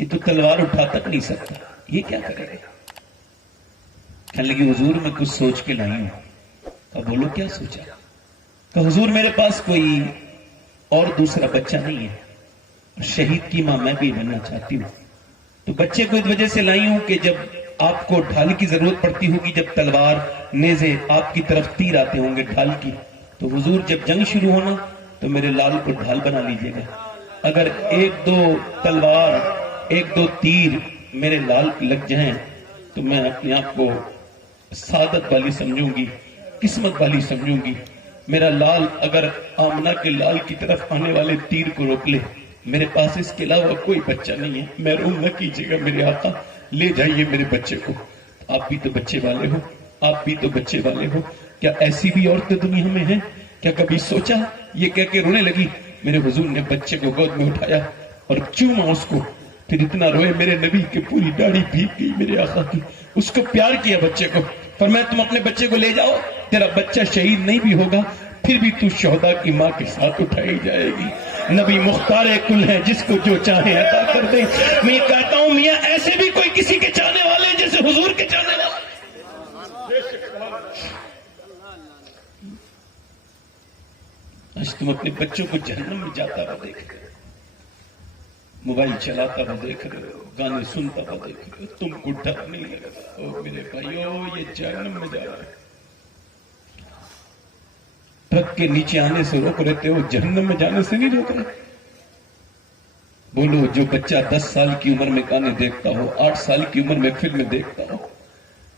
یہ تو تلوار اٹھا تک نہیں سکتا، یہ کیا کرے گا؟ کہنے لگی حضور میں کچھ سوچ کے لائی ہوں۔ کہا بولو کیا سوچا؟ کہ حضور میرے پاس کوئی اور دوسرا بچہ نہیں ہے، شہید کی ماں میں بھی بننا چاہتی ہوں، تو بچے کو اس وجہ سے لائی ہوں کہ جب آپ کو ڈھال کی ضرورت پڑتی ہوگی، جب تلوار نیزے آپ کی طرف تیر آتے ہوں گے ڈھال کی، تو حضور جب جنگ شروع ہونا تو میرے لال کو ڈھال بنا لیجئے گا، اگر ایک دو تلوار ایک دو تیر میرے لال لگ جائیں تو میں اپنے آپ کو سعادت والی سمجھوں گی، قسمت والی سمجھوں گی۔ میرا لال اگر آمنہ کے لال کی طرف آنے والے تیر کو روک لے، میرے پاس اس کے علاوہ کوئی بچہ نہیں ہے، محروم نہ کیجیے گا میرے آقا، لے جائیے میرے بچے کو۔ آپ بھی تو بچے والے ہو، آپ بھی تو بچے والے ہو، کیا ایسی بھی عورتیں دنیا میں ہیں؟ کیا کبھی سوچا؟ یہ کہہ کے رونے لگی۔ میرے حضور نے بچے کو گود میں اٹھایا اور چوما اس کو، پھر اتنا روئے میرے نبی کہ پوری داڑھی بھیگ گئی میرے آقا کی، اس کو پیار کیا بچے کو، فرمایا تم اپنے بچے کو لے جاؤ، تیرا بچہ شہید نہیں بھی ہوگا پھر بھی تو شہداء کی ماں کے ساتھ اٹھائی جائے گی۔ نبی مختار کل ہے، جس کو جو چاہے عطا کر دیں۔ میں یہ کہتا ہوں میاں ایسے بھی کوئی کسی کے چاہنے والے ہیں جیسے حضور کے چاہنے والے۔ آج تم اپنے بچوں کو جہنم میں جاتا ہوا دیکھ رہے ہو، موبائل چلاتا ہوا دیکھ رہے ہو، گانے سنتا ہوا دیکھ رہے ہو، تم کو ڈر نہیں لگتا؟ او میرے بھائیو، یہ جہنم میں جا رہا ہے۔ ٹرک کے نیچے آنے سے روک رہتے ہو، جہنم میں جانے سے نہیں روک رہے۔ بولو جو بچہ 10 سال کی عمر میں گانے دیکھتا ہو، 8 سال کی عمر میں فلم دیکھتا ہو،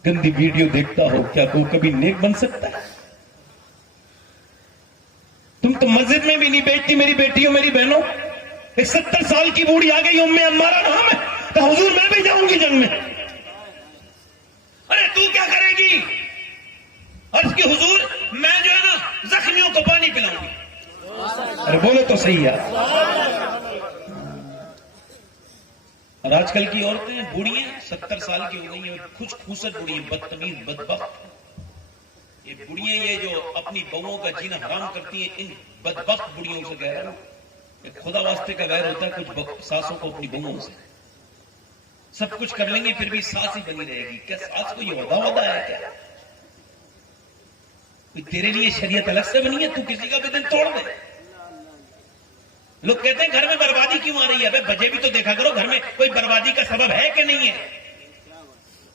گندی ویڈیو دیکھتا ہو، کیا وہ کبھی نیک بن سکتا ہے؟ تم تو مسجد میں بھی نہیں بیٹھتی میری بیٹیوں میری بہنوں، ایک 70 سال کی بوڑھی آ گئی ام عمارہ نام ہے، کہ حضور میں بھی جاؤں گی جنگ میں۔ ارے تو کیا کرے گی؟ عرض کی حضور میں جو ہے نا زخمیوں کو پانی پلاؤں گی۔ ارے بولے تو صحیح ہے۔ اور آج کل کی عورتیں بوڑھی ہیں، 70 سال کی ہو گئی ہیں، کچھ خوبصورت بوڑھی ہیں، بدتمیز بدبخت یہ بڑیاں، یہ جو اپنی بہوؤں کا جینا حرام کرتی ہیں، ان بدبخت بڑیوں سے کہہ رہا ہوں، خدا واسطے کا ویر ہوتا ہے کچھ ساسوں کو اپنی بہوؤں سے، سب کچھ کر لیں گے پھر بھی ساس ہی بنی رہے گی۔ کیا ساس کو یہ وعدہ ہے کیا؟ تیرے لیے شریعت الگ سے بنی ہے، تو کسی کا بھی دل توڑ دے۔ لوگ کہتے ہیں گھر میں بربادی کیوں آ رہی ہے؟ بجے بھی تو دیکھا کرو گھر میں کوئی بربادی کا سبب ہے کہ نہیں ہے؟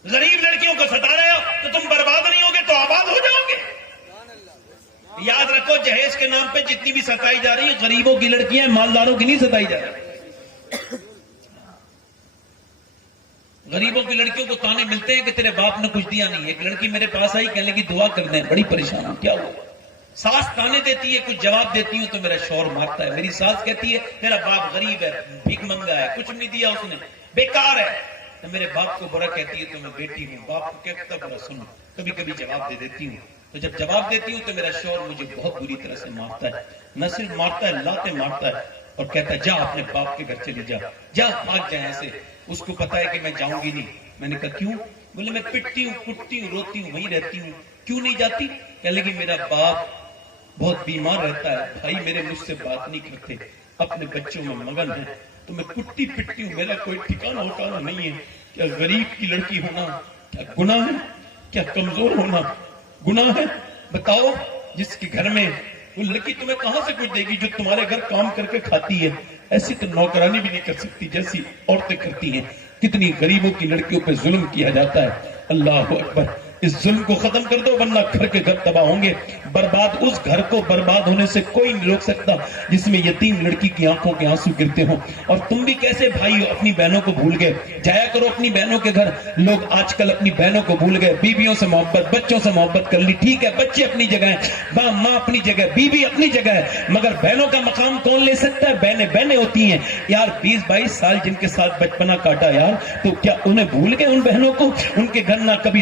غریب لڑکیوں کو ستا رہے ہو تو تم برباد نہیں ہوگے تو آباد ہو جاؤ گے۔ یاد رکھو جہیز کے نام پہ جتنی بھی ستائی جا رہی ہے غریبوں کی لڑکیاں، مالداروں کی نہیں ستائی جا رہی۔ غریبوں کی لڑکیوں کو تانے ملتے ہیں کہ تیرے باپ نے کچھ دیا نہیں۔ ایک لڑکی میرے پاس آئی کہنے لگی دعا کر دیں، بڑی پریشان ہوں، کیا ہوا؟ ساس تانے دیتی ہے، کچھ جواب دیتی ہوں تو میرا شوہر مارتا ہے۔ میری ساس کہتی ہے میرا باپ غریب ہے، بھیک منگا ہے، کچھ نہیں دیا اس نے، بیکار ہے۔ تو میرے باپ کو برا کہتی ہے تو میں بیٹی ہوں، باپ کو کہتا برا سنو، کبھی کبھی جواب دے دیتی ہوں، تو جب جواب دیتی ہوں تو میرا شوہر مجھے بہت بری طرح سے مارتا ہے، نہ صرف مارتا ہے لاتے مارتا ہے، اور کہتا ہے جا اپنے باپ کے گھر چلی جا، جا بھاگ جائے ایسے۔ اس کو پتا ہے کہ میں جاؤں گی نہیں۔ میں نے کہا کیوں؟ بولے میں پٹتی ہوں کٹتی ہوں روتی ہوں وہیں رہتی ہوں۔ کیوں نہیں جاتی؟ کہنے لگی میرا باپ بہت بیمار رہتا ہے، بھائی میرے مجھ سے بات نہیں کرتے، اپنے بچوں میں مگن ہے، تو میں کٹتی پٹتی ہوں، میرا کوئی ٹھکانا وٹانا نہیں ہے۔ کیا غریب کی لڑکی ہونا کیا گناہ ہے؟ کیا کمزور ہونا گناہ ہے؟ بتاؤ، جس کے گھر میں وہ لڑکی تمہیں کہاں سے کچھ دے گی جو تمہارے گھر کام کر کے کھاتی ہے؟ ایسی تو نوکرانی بھی نہیں کر سکتی جیسی عورتیں کرتی ہیں۔ کتنی غریبوں کی لڑکیوں پہ ظلم کیا جاتا ہے۔ اللہ اکبر، اس ظلم کو ختم کر دو ورنہ گھر کے گھر تباہ ہوں گے۔ برباد اس گھر کو برباد ہونے سے کوئی نہیں روک سکتا جس میں یتیم لڑکی کی آنکھوں کے آنسو گرتے ہوں۔ اور تم بھی کیسے بھائی اپنی بہنوں کو بھول گئے؟ جایا کرو اپنی بہنوں کے گھر۔ لوگ آج کل اپنی بہنوں کو بھول گئے، بیویوں سے محبت، بچوں سے محبت کر لی، ٹھیک ہے بچے اپنی جگہ ہیں، ماں اپنی جگہ، بیوی اپنی جگہ ہے، مگر بہنوں کا مقام کون لے سکتا ہے؟ بہنیں بہنیں ہوتی ہیں یار، 20-22 سال جن کے ساتھ بچپنا کاٹا یار، تو کیا انہیں بھول گئے ان بہنوں کو؟ ان کے گھر نہ کبھی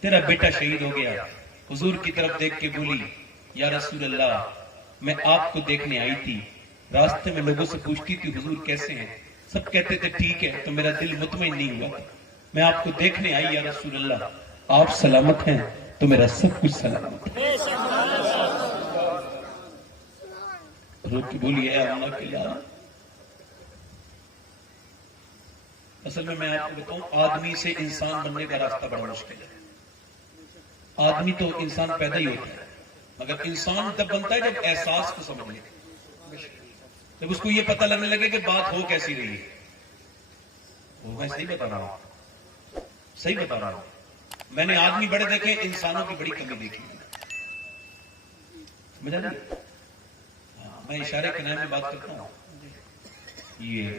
تیرا بیٹا شہید ہو گیا. حضور کی طرف دیکھ کے بولی یا رسول اللہ میں آپ کو دیکھنے آئی تھی, راستے میں لوگوں سے پوچھتی تھی حضور کیسے ہیں, سب کہتے تھے ٹھیک ہے, تو میرا دل مطمئن نہیں ہوا, میں آپ کو دیکھنے آئی یا رسول اللہ, آپ سلامت ہیں تو میرا سب کچھ سلامت ہے. حضور کی بولی ہے اللہ کے لا. اصل میں آپ کو بتاؤں, آدمی سے انسان بننے کا راستہ بڑا مشکل ہے. آدمی تو انسان پیدا ہی ہوتا ہے, مگر انسان تب بنتا ہے جب احساس کو سمجھ لے, جب اس کو یہ پتہ لگنے لگے کہ بات ہو کیسی رہی ہے. وہ میں صحیح بتا رہا ہوں, صحیح بتا رہا ہوں. میں نے آدمی بڑے دیکھے, انسانوں کی بڑی کمی دیکھی. سمجھا نہیں؟ میں اشارے کے نام میں بات کرتا ہوں. یہ